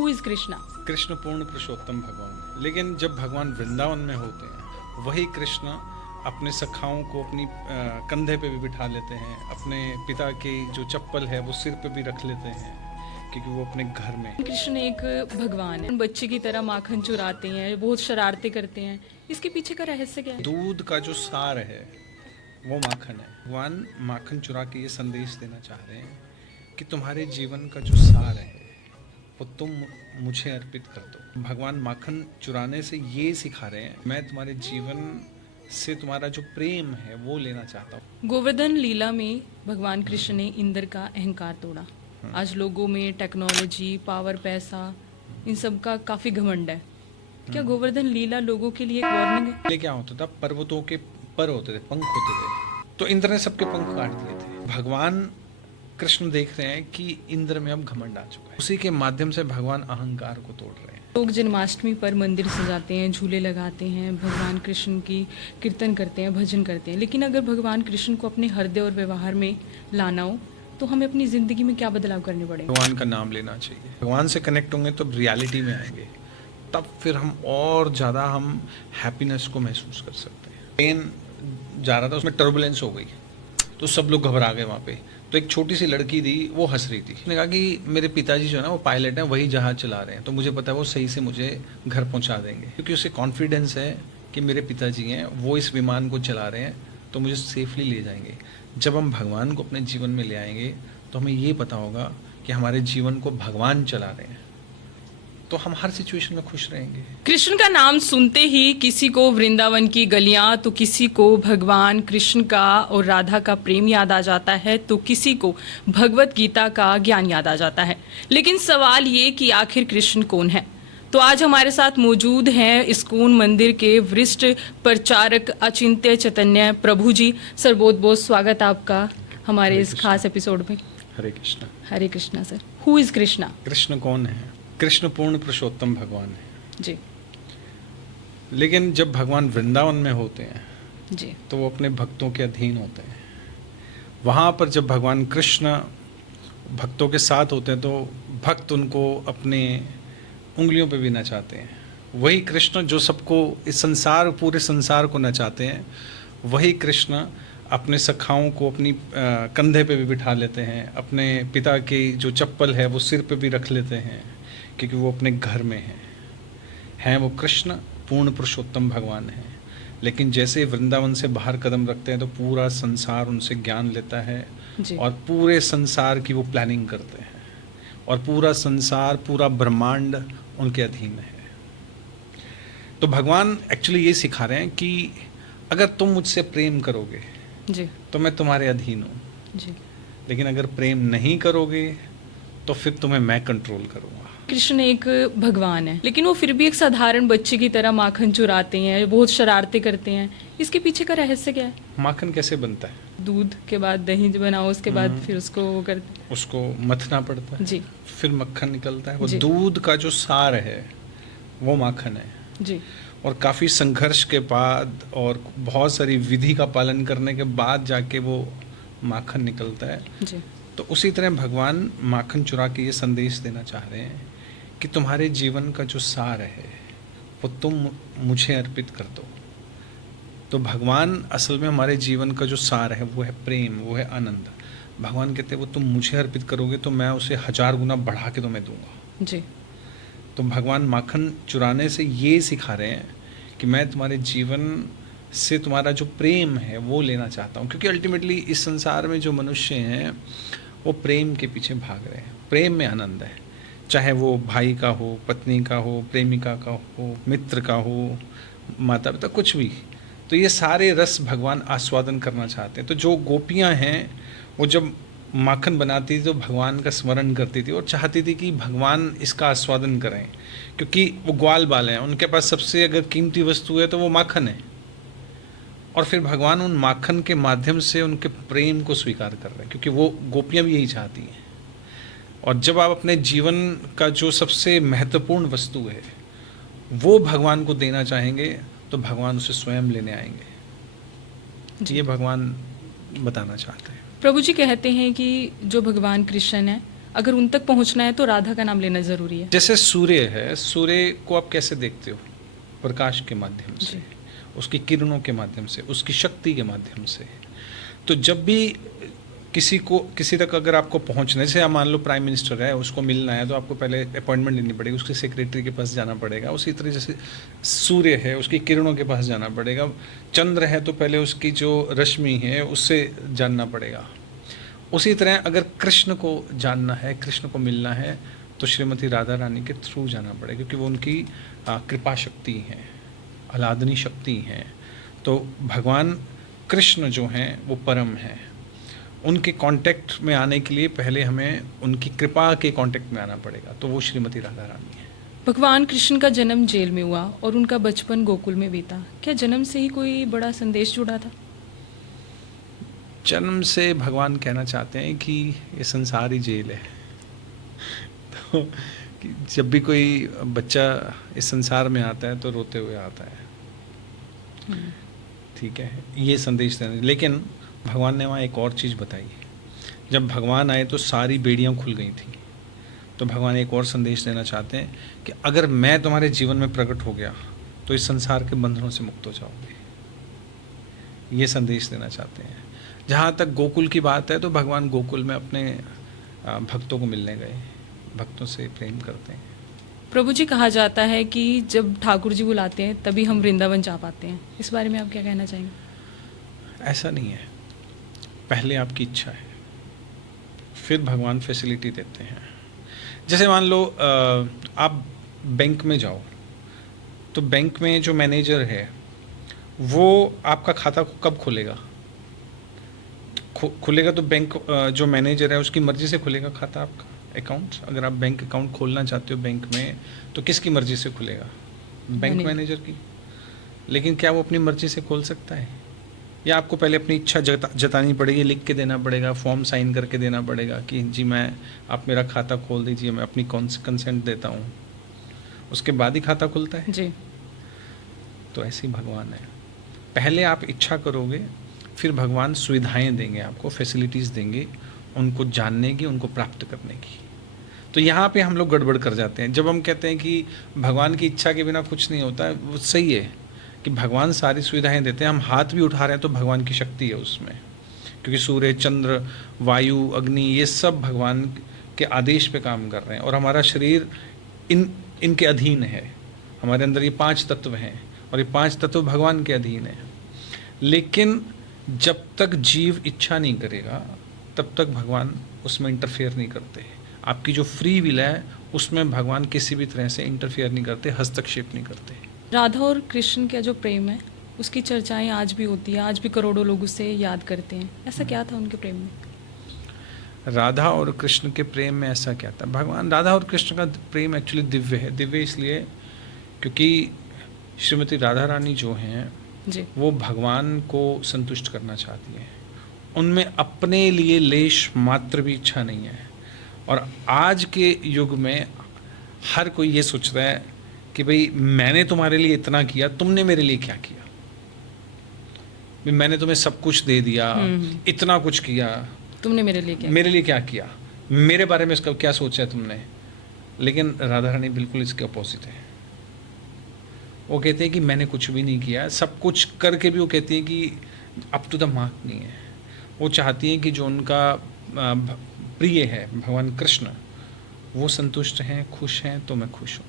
Who is Krishna? Krishna पूर्ण पुरुषोत्तम भगवान है। लेकिन जब भगवान वृंदावन में होते हैं वही कृष्ण अपने सखाओं को अपनी कंधे पे भी बिठा लेते हैं, अपने पिता की जो चप्पल है वो सिर पे भी रख लेते हैं, क्योंकि वो अपने घर में। कृष्ण एक भगवान है, बच्चे की तरह माखन चुराते हैं, बहुत शरारतें करते हैं। इसके पीछे का रहस्य क्या है? दूध का जो सार है वो माखन है। भगवान माखन चुरा के ये संदेश देना चाह रहे हैं कि तुम्हारे जीवन का जो सार है वो तुम मुझे अर्पित कर दो। भगवान माखन चुराने से ये सिखा रहे हैं, मैं तुम्हारे जीवन से तुम्हारा जो प्रेम है वो लेना चाहता हूँ। गोवर्धन लीला में भगवान कृष्ण ने इंद्र का अहंकार तोड़ा। आज लोगों में टेक्नोलॉजी, पावर, पैसा, इन सब का काफी घमंड है। क्या गोवर्धन लीला लोगों के लिए एक वार्निंग है? पहले क्या होता था, पर्वतों के पर होते थे, पंख होते थे, तो इंद्र ने सबके पंख काट दिए थे। भगवान कृष्ण देख रहे हैं कि इंद्र में अब घमंड आ चुका है, उसी के माध्यम से भगवान अहंकार को तोड़ रहे हैं। लोग जन्माष्टमी पर मंदिर सजाते हैं, झूले लगाते हैं, भगवान कृष्ण की कीर्तन करते हैं, भजन करते हैं। लेकिन अगर भगवान कृष्ण को अपने हृदय और व्यवहार में लाना हो तो हमें अपनी जिंदगी में क्या बदलाव करने पड़ेंगे? भगवान का नाम लेना चाहिए। भगवान से कनेक्ट होंगे तो रियलिटी में आएंगे, तब फिर हम और ज़्यादा हम हैप्पीनेस को महसूस कर सकते हैं। ट्रेन जा रहा था, उसमें टर्बुलेंस हो गई तो सब लोग घबरा गए वहाँ पे। तो एक छोटी सी लड़की थी, वो हंस रही थी। उसने कहा कि मेरे पिताजी जो है ना वो पायलट हैं, वही जहाज़ चला रहे हैं, तो मुझे पता है वो सही से मुझे घर पहुँचा देंगे, क्योंकि उसे कॉन्फिडेंस है कि मेरे पिताजी हैं, वो इस विमान को चला रहे हैं तो मुझे सेफली ले जाएंगे। जब हम भगवान को अपने जीवन में ले आएंगे तो हमें ये पता होगा कि हमारे जीवन को भगवान चला रहे हैं, तो हम हर सिचुएशन में खुश रहेंगे। कृष्ण का नाम सुनते ही किसी को वृंदावन की गलियां, तो किसी को भगवान कृष्ण का और राधा का प्रेम याद आ जाता है, तो किसी को भगवत गीता का ज्ञान याद आ जाता है। लेकिन सवाल ये कि आखिर कृष्ण कौन है? तो आज हमारे साथ मौजूद हैं इस्कॉन मंदिर के वरिष्ठ प्रचारक अचिंत्य चैतन्य प्रभु जी। सर, बहुत बहुत स्वागत आपका हमारे इस खास एपिसोड में। Hare Krishna. Hare Krishna. Sir, who is Krishna? Krishna कौन है? कृष्ण पूर्ण पुरुषोत्तम भगवान है जी। लेकिन जब भगवान वृंदावन में होते हैं जी। तो वो अपने भक्तों के अधीन होते हैं। वहाँ पर जब भगवान कृष्ण भक्तों के साथ होते हैं तो भक्त उनको अपने उंगलियों पे भी नचाते हैं। वही कृष्ण जो सबको इस संसार, पूरे संसार को नचाते हैं, वही कृष्ण अपने सखाओं को अपनी कंधे पे भी बिठा लेते हैं, अपने पिता की जो चप्पल है वो सिर पे भी रख लेते हैं, क्योंकि वो अपने घर में हैं। वो कृष्ण पूर्ण पुरुषोत्तम भगवान हैं। लेकिन जैसे वृंदावन से बाहर कदम रखते हैं तो पूरा संसार उनसे ज्ञान लेता है जी। और पूरे संसार की वो प्लानिंग करते हैं और पूरा संसार, पूरा ब्रह्मांड उनके अधीन है। तो भगवान एक्चुअली ये सिखा रहे हैं कि अगर तुम मुझसे प्रेम करोगे जी। तो मैं तुम्हारे अधीन हूँ, जी। लेकिन अगर प्रेम नहीं करोगे तो फिर तुम्हें मैं कंट्रोल करूँगा। कृष्ण एक भगवान है, लेकिन वो फिर भी एक साधारण बच्चे की तरह माखन चुराते हैं, बहुत शरारतें करते हैं। इसके पीछे का रहस्य क्या है? माखन कैसे बनता है? दूध के बाद दही बनाओ, उसके बाद फिर उसको वो करते उसको मथना पड़ता है, जी। फिर मक्खन निकलता है। वो जी। दूध का जो सार है वो माखन है। जी। और काफ़ी संघर्ष के बाद और बहुत सारी विधि का पालन करने के बाद जाके वो माखन निकलता है। जी। तो उसी तरह भगवान माखन चुरा के ये संदेश देना चाह रहे हैं कि तुम्हारे जीवन का जो सार है वो तुम मुझे अर्पित कर दो। तो भगवान असल में हमारे जीवन का जो सार है वो है प्रेम, वो है आनंद। भगवान कहते हैं वो तुम मुझे अर्पित करोगे तो मैं उसे 1000 गुना बढ़ा के तुम्हें दूंगा। जी। तो भगवान माखन चुराने से ये सिखा रहे हैं कि मैं तुम्हारे जीवन से तुम्हारा जो प्रेम है वो लेना चाहता हूँ, क्योंकि अल्टीमेटली इस संसार में जो मनुष्य हैं वो प्रेम के पीछे भाग रहे हैं। प्रेम में आनंद है, चाहे वो भाई का हो, पत्नी का हो, प्रेमिका का हो, मित्र का हो, माता पिता, कुछ भी। तो ये सारे रस भगवान आस्वादन करना चाहते हैं। तो जो गोपियाँ हैं वो जब माखन बनाती थी तो भगवान का स्मरण करती थी और चाहती थी कि भगवान इसका आस्वादन करें, क्योंकि वो ग्वाल बाल हैं, उनके पास सबसे अगर कीमती वस्तु है तो वो माखन है। और फिर भगवान उन माखन के माध्यम से उनके प्रेम को स्वीकार कर रहे हैं, क्योंकि वो गोपियाँ भी यही चाहती हैं। और जब आप अपने जीवन का जो सबसे महत्वपूर्ण वस्तु है वो भगवान को देना चाहेंगे तो भगवान उसे स्वयं लेने आएंगे। ये भगवान बताना चाहते हैं। प्रभु जी कहते हैं कि जो भगवान कृष्ण है अगर उन तक पहुंचना है तो राधा का नाम लेना ज़रूरी है। जैसे सूर्य है, सूर्य को आप कैसे देखते हो? प्रकाश के माध्यम से, जी। उसकी किरणों के माध्यम से, उसकी शक्ति के माध्यम से। तो जब भी किसी तक अगर आपको पहुंचने से, आप मान लो प्राइम मिनिस्टर है, उसको मिलना है तो आपको पहले अपॉइंटमेंट लेनी पड़ेगी, उसके सेक्रेटरी के पास जाना पड़ेगा। उसी तरह जैसे सूर्य है, उसकी किरणों के पास जाना पड़ेगा। चंद्र है तो पहले उसकी जो रश्मि है उससे जानना पड़ेगा। उसी तरह अगर कृष्ण को जानना है, कृष्ण को मिलना है, तो श्रीमती राधा रानी के थ्रू जाना पड़ेगा, क्योंकि वो उनकी कृपा शक्ति हैं, आह्लादनी शक्ति हैं। तो भगवान कृष्ण जो हैं वो परम हैं। उनके कांटेक्ट में आने के लिए पहले हमें उनकी कृपा के कांटेक्ट में आना पड़ेगा, तो वो श्रीमती राधा रानी है। भगवान कृष्ण का जन्म जेल में हुआ और उनका बचपन गोकुल में बीता। क्या जन्म से ही कोई बड़ा संदेश जुड़ा था? जन्म से भगवान कहना चाहते हैं कि ये संसार ही जेल है। तो कि जब भी कोई बच्चा इस संसार में आता है तो रोते हुए आता है, ठीक है, ये संदेश देने। लेकिन भगवान ने वहाँ एक और चीज़ बताई है। जब भगवान आए तो सारी बेड़ियाँ खुल गई थी। तो भगवान एक और संदेश देना चाहते हैं कि अगर मैं तुम्हारे जीवन में प्रकट हो गया तो इस संसार के बंधनों से मुक्त हो जाओगे। ये संदेश देना चाहते हैं। जहाँ तक गोकुल की बात है तो भगवान गोकुल में अपने भक्तों को मिलने गए, भक्तों से प्रेम करते हैं। प्रभु जी, कहा जाता है कि जब ठाकुर जी बुलाते हैं तभी हम वृंदावन जा पाते हैं। इस बारे में आप क्या कहना चाहेंगे? ऐसा नहीं है। पहले आपकी इच्छा है, फिर भगवान फैसिलिटी देते हैं। जैसे मान लो आप बैंक में जाओ, तो बैंक में जो मैनेजर है वो आपका खाता कब खोलेगा? खुलेगा तो बैंक जो मैनेजर है उसकी मर्जी से खुलेगा खाता, आपका अकाउंट। अगर आप बैंक अकाउंट खोलना चाहते हो बैंक में तो किसकी मर्जी से खुलेगा? बैंक मैनेजर की। लेकिन क्या वो अपनी मर्जी से खोल सकता है? या आपको पहले अपनी इच्छा जतानी पड़ेगी, लिख के देना पड़ेगा, फॉर्म साइन करके देना पड़ेगा कि जी आप मेरा खाता खोल दीजिए, मैं अपनी कंसेंट देता हूँ, उसके बाद ही खाता खुलता है जी। तो ऐसे ही भगवान है। पहले आप इच्छा करोगे, फिर भगवान सुविधाएं देंगे आपको, फैसिलिटीज़ देंगे उनको जानने की, उनको प्राप्त करने की। तो यहाँ पे हम लोग गड़बड़ कर जाते हैं। जब हम कहते हैं कि भगवान की इच्छा के बिना कुछ नहीं होता, वो सही है कि भगवान सारी सुविधाएं देते हैं। हम हाथ भी उठा रहे हैं तो भगवान की शक्ति है उसमें, क्योंकि सूर्य, चंद्र, वायु, अग्नि, ये सब भगवान के आदेश पे काम कर रहे हैं। और हमारा शरीर इनके अधीन है। हमारे अंदर ये 5 तत्व हैं और ये 5 तत्व भगवान के अधीन है। लेकिन जब तक जीव इच्छा नहीं करेगा तब तक भगवान उसमें इंटरफेयर नहीं करते। आपकी जो फ्री विल है उसमें भगवान किसी भी तरह से इंटरफेयर नहीं करते, हस्तक्षेप नहीं करते। राधा और कृष्ण का जो प्रेम है उसकी चर्चाएं आज भी होती है, आज भी करोड़ों लोग उसे याद करते हैं। ऐसा क्या था उनके प्रेम में? राधा और कृष्ण के प्रेम में ऐसा क्या था? भगवान राधा और कृष्ण का प्रेम एक्चुअली दिव्य है। दिव्य इसलिए क्योंकि श्रीमती राधा रानी जो हैं जी। वो भगवान को संतुष्ट करना चाहती हैं। उनमें अपने लिए लेश मात्र भी इच्छा नहीं है। और आज के युग में हर कोई ये सोच रहा है कि भाई मैंने तुम्हारे लिए इतना किया, तुमने मेरे लिए क्या किया? भाई मैंने तुम्हें सब कुछ दे दिया, इतना कुछ किया, तुमने मेरे लिए क्या किया? मेरे बारे में इसका क्या सोचा है तुमने? लेकिन राधा रानी बिल्कुल इसके अपोजिट है। वो कहते हैं कि मैंने कुछ भी नहीं किया, सब कुछ करके भी वो कहती हैं कि अप टू द मार्क नहीं है। वो चाहती हैं कि जो उनका प्रिय है भगवान कृष्ण, वो संतुष्ट हैं, खुश हैं, तो मैं खुश हूँ,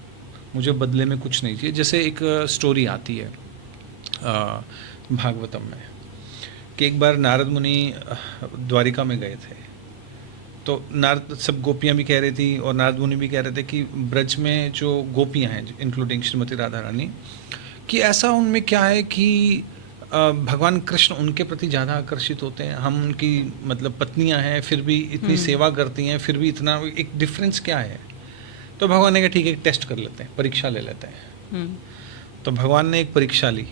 मुझे बदले में कुछ नहीं चाहिए। जैसे एक स्टोरी आती है भागवतम में कि एक बार नारद मुनि द्वारिका में गए थे। तो नारद, सब गोपियाँ भी कह रही थी और नारद मुनि भी कह रहे थे कि ब्रज में जो गोपियाँ हैं इंक्लूडिंग श्रीमती राधा रानी, कि ऐसा उनमें क्या है कि भगवान कृष्ण उनके प्रति ज़्यादा आकर्षित होते हैं। हम उनकी मतलब पत्नियां हैं, फिर भी इतनी सेवा करती हैं, फिर भी इतना, एक डिफरेंस क्या है? तो भगवान ने कहा ठीक है, एक टेस्ट कर लेते हैं, परीक्षा ले लेते हैं। तो भगवान ने एक परीक्षा ली।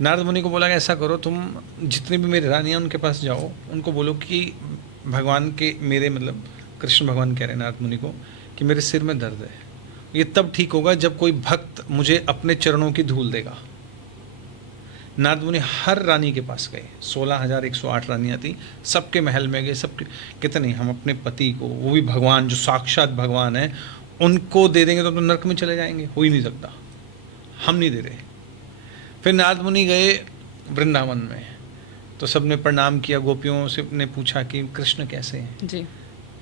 नारद मुनि को बोला कि ऐसा करो, तुम जितनी भी मेरी रानियाँ उनके पास जाओ, उनको बोलो कि भगवान के, मेरे मतलब कृष्ण भगवान कह रहे हैं नारद मुनि को कि मेरे सिर में दर्द है, ये तब ठीक होगा जब कोई भक्त मुझे अपने चरणों की धूल देगा। नारद मुनि हर रानी के पास गए, 16,108 रानियाँ थी, सबके महल में गए, सबके कहते नहीं हम अपने पति को, वो भी भगवान जो साक्षात भगवान है, उनको दे देंगे तो नरक में चले जाएंगे, हो ही नहीं सकता, हम नहीं दे रहे। फिर नारद मुनि गए वृंदावन में, तो सबने प्रणाम किया, गोपियों से ने पूछा कि कृष्ण कैसे हैं जी।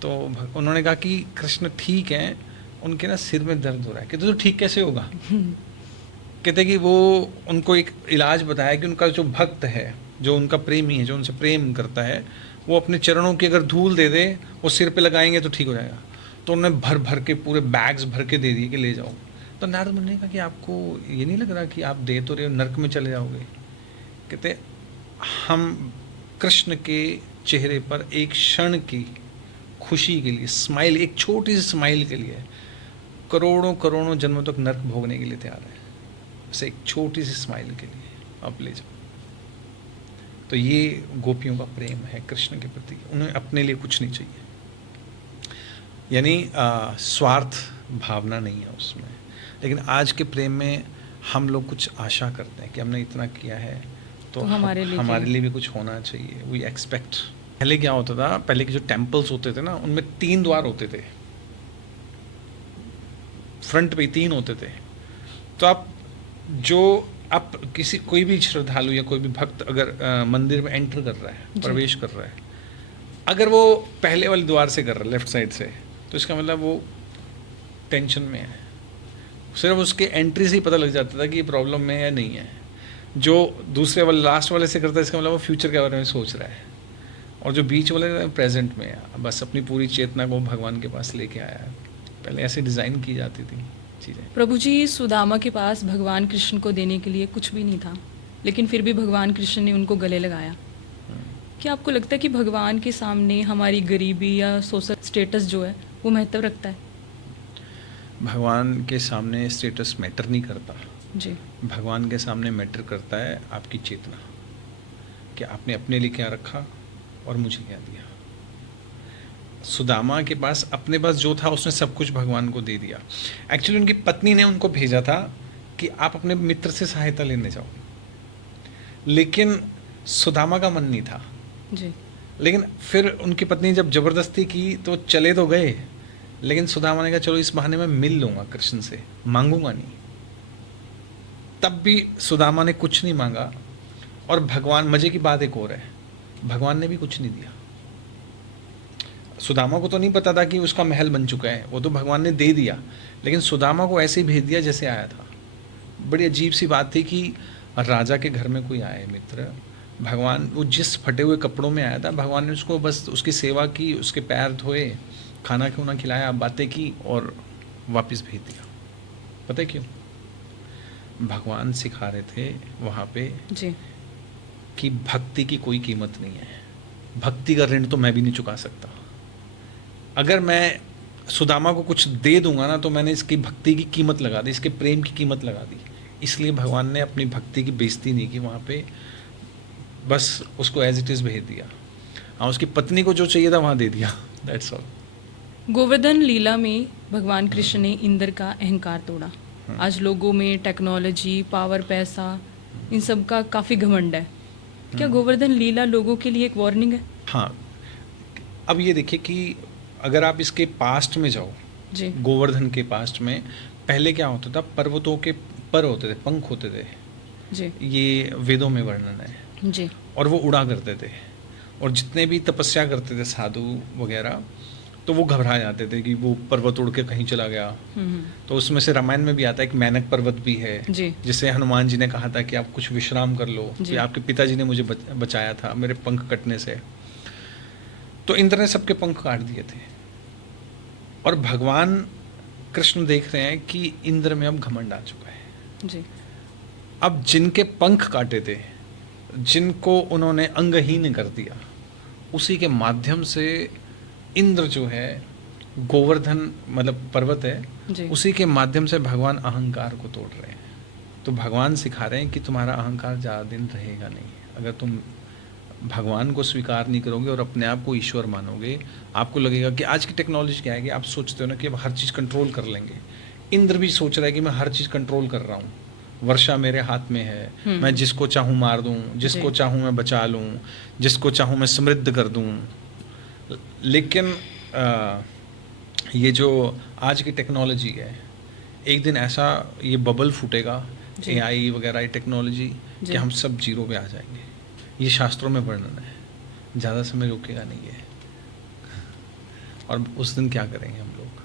तो उन्होंने कहा कि कृष्ण ठीक हैं, उनके ना सिर में दर्द हो रहा है। कहते तो ठीक कैसे होगा? कहते कि वो उनको एक इलाज बताया कि उनका जो भक्त है, जो उनका प्रेमी है, जो उनसे प्रेम करता है, वो अपने चरणों की अगर धूल दे दे, वो सिर पे लगाएंगे तो ठीक हो जाएगा। तो उन्होंने भर भर के पूरे बैग्स भर के दे दिए कि ले जाओ। तो नारद मुनि ने कहा कि आपको ये नहीं लग रहा कि आप दे तो रहे हो, नरक में चले जाओगे? कहते हम कृष्ण के चेहरे पर एक क्षण की खुशी के लिए, स्माइल, एक छोटी सी स्माइल के लिए करोड़ों करोड़ों जन्मों तक नरक भोगने के लिए तैयार है। बस एक छोटी सी स्माइल के लिए आप ले जाओ। तो ये गोपियों का प्रेम है कृष्ण के प्रति, उन्हें अपने लिए कुछ नहीं चाहिए, यानी स्वार्थ भावना नहीं है उसमें। लेकिन आज के प्रेम में हम लोग कुछ आशा करते हैं कि हमने इतना किया है तो हमारे लिए भी कुछ होना चाहिए, वी एक्सपेक्ट। पहले क्या होता था, पहले के जो टेम्पल्स होते थे ना, उनमें 3 द्वार होते थे, फ्रंट पे 3 होते थे। तो आप किसी कोई भी श्रद्धालु या कोई भी भक्त अगर मंदिर में एंटर कर रहा है, प्रवेश कर रहा है, अगर वो पहले वाले द्वार से कर रहा है, लेफ्ट साइड से, तो इसका मतलब वो टेंशन में है। सिर्फ उसके एंट्री से ही पता लग जाता था कि ये प्रॉब्लम में है या नहीं है। जो दूसरे वाले लास्ट वाले से करता है, इसका मतलब वो फ्यूचर के बारे में सोच रहा है। और जो बीच वाले प्रेजेंट में है, बस अपनी पूरी चेतना को भगवान के पास लेके आया है। पहले ऐसे डिज़ाइन की जाती थी चीज़ें। प्रभु जी, सुदामा के पास भगवान कृष्ण को देने के लिए कुछ भी नहीं था, लेकिन फिर भी भगवान कृष्ण ने उनको गले लगाया। क्या आपको लगता है कि भगवान के सामने हमारी गरीबी या सोशल स्टेटस जो है वो महत्व रखता है? भगवान के सामने स्टेटस मैटर नहीं करता जी। भगवान के सामने मैटर करता है आपकी चेतना, कि आपने अपने लिए क्या रखा और मुझे क्या दिया। सुदामा के पास अपने पास जो था उसने सब कुछ भगवान को दे दिया। एक्चुअली उनकी पत्नी ने उनको भेजा था कि आप अपने मित्र से सहायता लेने जाओ, लेकिन सुदामा का मन नहीं था जी। लेकिन फिर उनकी पत्नी जब जबरदस्ती की तो चले तो गए, लेकिन सुदामा ने कहा चलो इस बहाने में मिल लूंगा कृष्ण से, मांगूंगा नहीं। तब भी सुदामा ने कुछ नहीं मांगा, और भगवान, मजे की बात एक और है, भगवान ने भी कुछ नहीं दिया। सुदामा को तो नहीं पता था कि उसका महल बन चुका है, वो तो भगवान ने दे दिया, लेकिन सुदामा को ऐसे ही भेज दिया जैसे आया था। बड़ी अजीब सी बात थी कि राजा के घर में कोई आए मित्र, भगवान वो जिस फटे हुए कपड़ों में आया था, भगवान ने उसको बस उसकी सेवा की, उसके पैर धोए, खाना क्यों खिलाया, बातें की और वापस भेज दिया। पता है क्यों? भगवान सिखा रहे थे वहाँ पे जी। कि भक्ति की कोई कीमत नहीं है, भक्ति का ऋण तो मैं भी नहीं चुका सकता। अगर मैं सुदामा को कुछ दे दूंगा ना, तो मैंने इसकी भक्ति की कीमत लगा दी, इसके प्रेम की कीमत लगा दी। इसलिए भगवान ने अपनी भक्ति की बेइज्जती नहीं की वहाँ पे, बस उसको एज इट इज़ भेज दिया। हाँ, उसकी पत्नी को जो चाहिए था वहाँ दे दिया, दैट्स ऑल। गोवर्धन लीला में भगवान कृष्ण ने इंद्र का अहंकार तोड़ा। आज लोगों में टेक्नोलॉजी, पावर, पैसा, इन सब का काफ़ी घमंड है। क्या गोवर्धन लीला लोगों के लिए एक वार्निंग है? हाँ, अब ये देखिए कि अगर आप इसके पास्ट में जाओ जी। गोवर्धन के पास्ट में पहले क्या होता था, पर्वतों के पर होते थे, पंख होते थे जी। ये वेदों में वर्णन है जी। और वो उड़ा करते थे, और जितने भी तपस्या करते थे साधु वगैरह, तो वो घबरा जाते थे कि वो पर्वत उड़ के कहीं चला गया। तो उसमें से रामायण में भी आता है कि मैनक पर्वत भी है जी। जिसे हनुमान जी ने कहा था कि आप कुछ विश्राम कर लो, कि आपके पिताजी ने मुझे बचाया था मेरे पंख कटने से। तो इंद्र ने सबके पंख काट दिए थे, और भगवान कृष्ण देख रहे हैं कि इंद्र में अब घमंड आ चुका है जी। अब जिनके पंख काटे थे, जिनको उन्होंने अंगहीन कर दिया, उसी के माध्यम से इंद्र जो है, गोवर्धन मतलब पर्वत है जी। उसी के माध्यम से भगवान अहंकार को तोड़ रहे हैं। तो भगवान सिखा रहे हैं कि तुम्हारा अहंकार ज़्यादा दिन रहेगा नहीं। अगर तुम भगवान को स्वीकार नहीं करोगे और अपने आप को ईश्वर मानोगे, आपको लगेगा कि आज की टेक्नोलॉजी क्या है कि आप सोचते हो ना कि अब हर चीज़ कंट्रोल कर लेंगे। इंद्र भी सोच रहा है कि मैं हर चीज़ कंट्रोल कर रहा हूँ, वर्षा मेरे हाथ में है, मैं जिसको चाहूँ मार दूँ, जिसको जी। चाहूँ मैं बचा लूँ, जिसको चाहूँ मैं समृद्ध कर दूँ। लेकिन ये जो आज की टेक्नोलॉजी है, एक दिन ऐसा ये बबल फूटेगा, जी। एआई वगैरह ये टेक्नोलॉजी, जी। कि हम सब जीरो पे आ जाएंगे। ये शास्त्रों में वर्णन है, ज़्यादा समय रुकेगा नहीं है। और उस दिन क्या करेंगे हम लोग?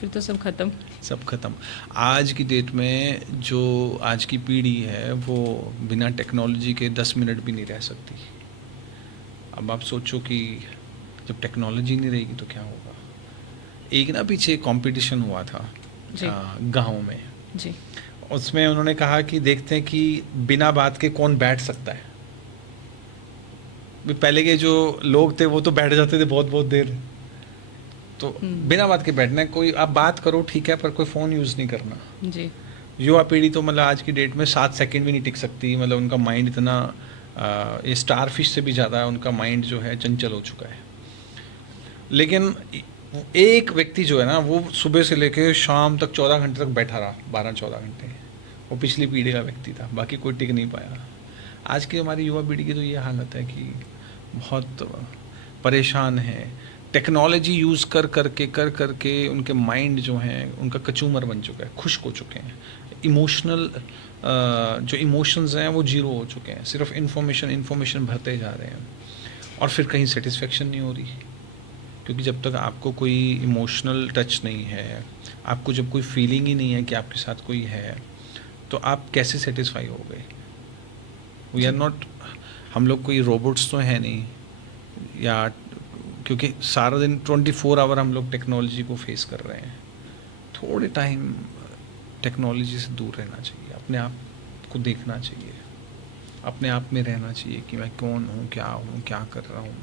फिर तो सब खत्म। सब खत्म। आज की डेट में जो आज की पीढ़ी है वो बिना टेक्नोलॉजी के 10 मिनट भी नहीं रह सकती। अब आप सोचो कि जब टेक्नोलॉजी नहीं रहेगी तो क्या होगा। एक ना पीछे कंपटीशन हुआ था जी। गाँव में, जी। उसमें उन्होंने कहा कि देखते हैं कि बिना बात के कौन बैठ सकता है। पहले के जो लोग थे वो तो बैठ जाते थे बहुत बहुत देर, तो बिना बात के बैठना है। कोई आप बात करो ठीक है, पर कोई फ़ोन यूज़ नहीं करना। जी। युवा पीढ़ी तो मतलब आज की डेट में 7 सेकंड भी नहीं टिक सकती। मतलब उनका माइंड इतना ये स्टार फिश से भी ज़्यादा उनका माइंड जो है चंचल हो चुका है। लेकिन एक व्यक्ति जो है ना वो सुबह से लेकर शाम तक 14 घंटे तक बैठा रहा, 12-14 घंटे। वो पिछली पीढ़ी का व्यक्ति था, बाकी कोई टिक नहीं पाया। आज की हमारी युवा पीढ़ी की तो ये हालत है कि बहुत परेशान है। टेक्नोलॉजी यूज़ कर करके उनके माइंड जो हैं उनका कचूमर बन चुका है, खुश्क हो चुके हैं। इमोशनल जो इमोशंस हैं वो जीरो हो चुके हैं। सिर्फ इन्फॉर्मेशन भरते जा रहे हैं और फिर कहीं सेटिस्फेक्शन नहीं हो रही, क्योंकि जब तक आपको कोई इमोशनल टच नहीं है, आपको जब कोई फीलिंग ही नहीं है कि आपके साथ कोई है, तो आप कैसे सेटिस्फाई हो गए? वी आर नॉट, हम लोग कोई रोबोट्स तो है नहीं, या क्योंकि सारा दिन 24 आवर हम लोग टेक्नोलॉजी को फेस कर रहे हैं। थोड़े टाइम टेक्नोलॉजी से दूर रहना चाहिए, अपने आप को देखना चाहिए, अपने आप में रहना चाहिए कि मैं कौन हूँ, क्या कर रहा हूँ,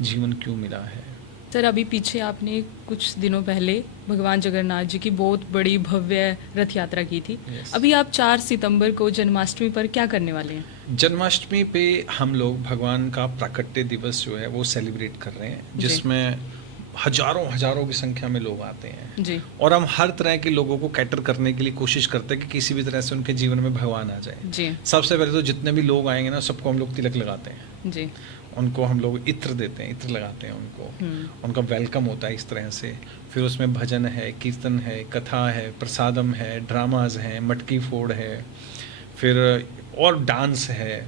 जीवन क्यों मिला है। सर, अभी पीछे आपने कुछ दिनों पहले भगवान जगन्नाथ जी की बहुत बड़ी भव्य रथ यात्रा की थी। Yes. अभी आप 4 सितंबर को जन्माष्टमी पर क्या करने वाले हैं? जन्माष्टमी पे हम लोग भगवान का प्राकट्य दिवस जो है वो सेलिब्रेट कर रहे हैं, जी। जिसमें हजारों की संख्या में लोग आते हैं। जी। और हम हर तरह के लोगों को कैटर करने के लिए कोशिश करते हैं कि किसी भी तरह से उनके जीवन में भगवान आ जाए। जी। सबसे पहले तो जितने भी लोग आएंगे ना, सबको हम लोग तिलक लगाते हैं। जी। उनको हम लोग इत्र देते हैं, इत्र लगाते हैं उनको, उनका वेलकम होता है इस तरह से। फिर उसमें भजन है, कीर्तन है, कथा है, प्रसादम है, ड्रामाज हैं, मटकी फोड़ है, फिर और डांस है,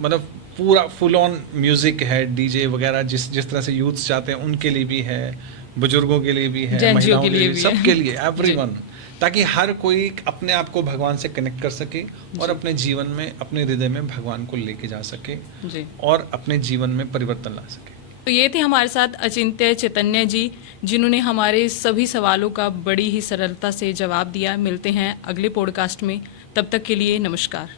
मतलब पूरा फुल ऑन म्यूज़िक है, डीजे वगैरह जिस तरह से यूथ्स चाहते हैं उनके लिए भी है, बुजुर्गों के लिए भी है, जेंट्सियों महिलाओं के के लिए लिए भी भी, है। सबके लिए, एवरीवन, ताकि हर कोई अपने आप को भगवान से कनेक्ट कर सके और अपने जीवन में, अपने हृदय में भगवान को लेके जा सके जी। और अपने जीवन में परिवर्तन ला सके। तो ये थे हमारे साथ अचिंत्य चैतन्य जी, जिन्होंने हमारे सभी सवालों का बड़ी ही सरलता से जवाब दिया। मिलते हैं अगले पॉडकास्ट में, तब तक के लिए नमस्कार।